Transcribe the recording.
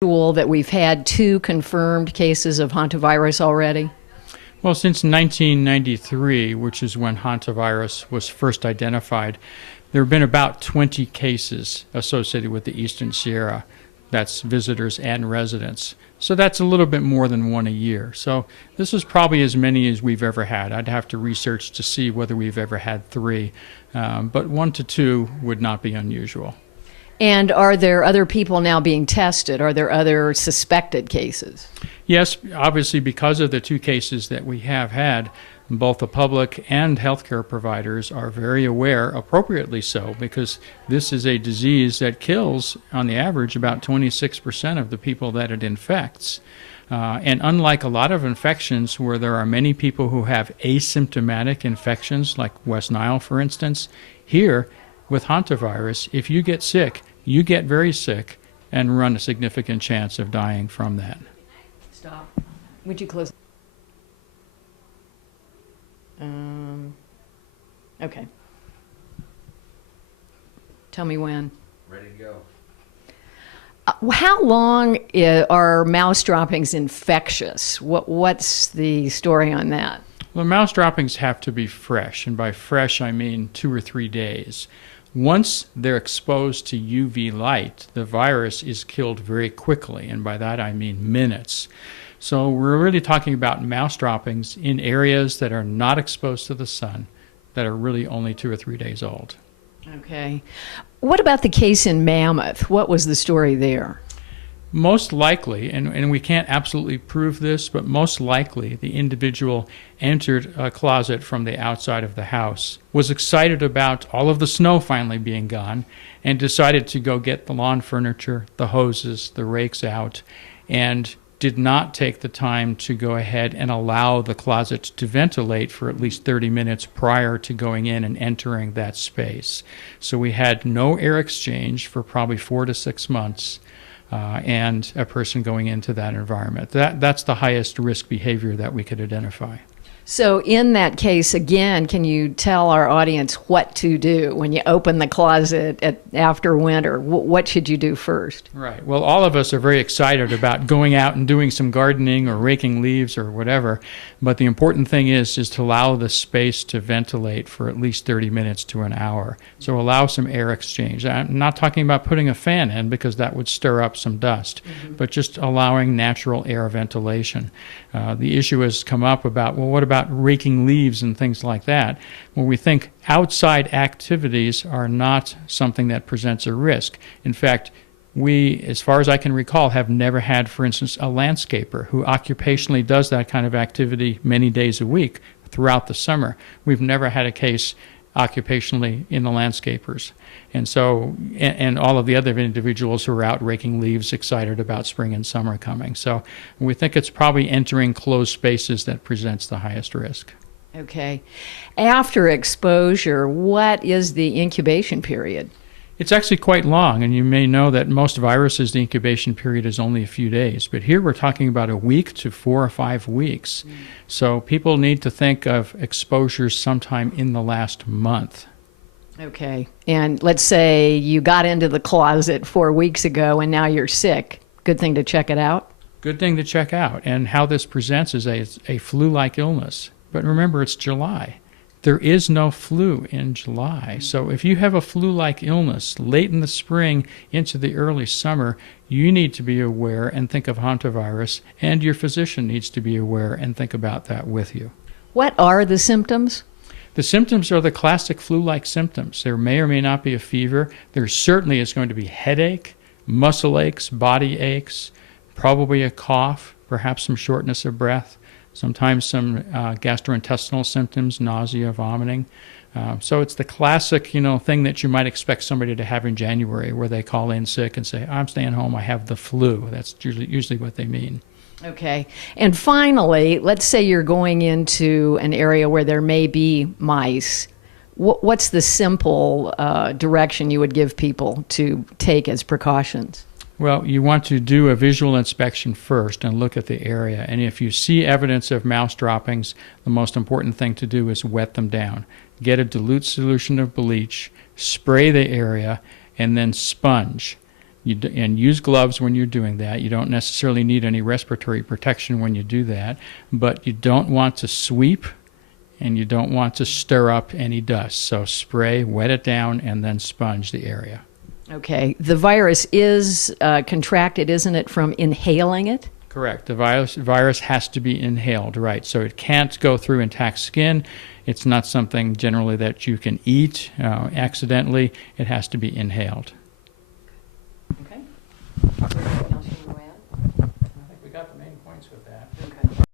That we've had 2 confirmed cases of hantavirus already? Well, since 1993, which is when hantavirus was first identified, there have been about 20 cases associated with the Eastern Sierra. That's visitors and residents. So that's a little bit more than one a year. So this is probably as many as we've ever had. I'd have to research to see whether we've ever had 3, but 1 to 2 would not be unusual. And are there other people now being tested? Are there other suspected cases? Yes, obviously because of the 2 cases that we have had, both the public and healthcare providers are very aware, appropriately so, because this is a disease that kills, on the average, about 26% of the people that it infects. And unlike a lot of infections where there are many people who have asymptomatic infections, like West Nile, for instance, here, with hantavirus, if you get sick, you get very sick and run a significant chance of dying from that. Stop. Would you close? Okay. Tell me when. Ready to go. How long are mouse droppings infectious? What's the story on that? Well, mouse droppings have to be fresh, and by fresh I mean 2 or 3 days. Once they're exposed to UV light, the virus is killed very quickly, and by that I mean minutes. So we're really talking about mouse droppings in areas that are not exposed to the sun, that are really only 2 or 3 days old. Okay. What about the case in Mammoth? What was the story there? Most likely, and we can't absolutely prove this, but most likely the individual entered a closet from the outside of the house, was excited about all of the snow finally being gone, and decided to go get the lawn furniture, the hoses, the rakes out, and did not take the time to go ahead and allow the closet to ventilate for at least 30 minutes prior to going in and entering that space. So we had no air exchange for probably 4 to 6 months. And a person going into that environment. That's the highest risk behavior that we could identify. So in that case, again, can you tell our audience what to do when you open the closet after winter? What should you do first? Right. Well, all of us are very excited about going out and doing some gardening or raking leaves or whatever, but the important thing is to allow the space to ventilate for at least 30 minutes to an hour. So allow some air exchange. I'm not talking about putting a fan in because that would stir up some dust, but just allowing natural air ventilation. The issue has come up about, well, what about raking leaves and things like that? Well, we think outside activities are not something that presents a risk. In fact, we, as far as I can recall, have never had, for instance, a landscaper who occupationally does that kind of activity many days a week throughout the summer. We've never had a case occupationally in the landscapers. And so, and all of the other individuals who are out raking leaves excited about spring and summer coming. So we think it's probably entering closed spaces that presents the highest risk. Okay. After exposure, what is the incubation period? It's actually quite long, and you may know that most viruses, the incubation period is only a few days. But here we're talking about a week to 4 or 5 weeks. So people need to think of exposures sometime in the last month. Okay. And let's say you got into the closet 4 weeks ago and now you're sick. Good thing to check it out? Good thing to check out. And how this presents is a flu-like illness. But remember, it's July. There is no flu in July. So if you have a flu-like illness late in the spring into the early summer, you need to be aware and think of hantavirus, and your physician needs to be aware and think about that with you. What are the symptoms? The symptoms are the classic flu-like symptoms. There may or may not be a fever. There certainly is going to be headache, muscle aches, body aches, probably a cough, perhaps some shortness of breath, sometimes some gastrointestinal symptoms, nausea, vomiting. So it's the classic, thing that you might expect somebody to have in January, where they call in sick and say, I'm staying home, I have the flu. That's usually what they mean. Okay. And finally, let's say you're going into an area where there may be mice. What's the simple direction you would give people to take as precautions? Well, you want to do a visual inspection first and look at the area. And if you see evidence of mouse droppings, the most important thing to do is wet them down. Get a dilute solution of bleach, spray the area, and then sponge. And use gloves when you're doing that. You don't necessarily need any respiratory protection when you do that, but you don't want to sweep and you don't want to stir up any dust. So spray, wet it down, and then sponge the area. Okay. The virus is contracted, isn't it, from inhaling it? Correct. The virus has to be inhaled, right? So it can't go through intact skin. It's not something generally that you can eat accidentally. It has to be inhaled.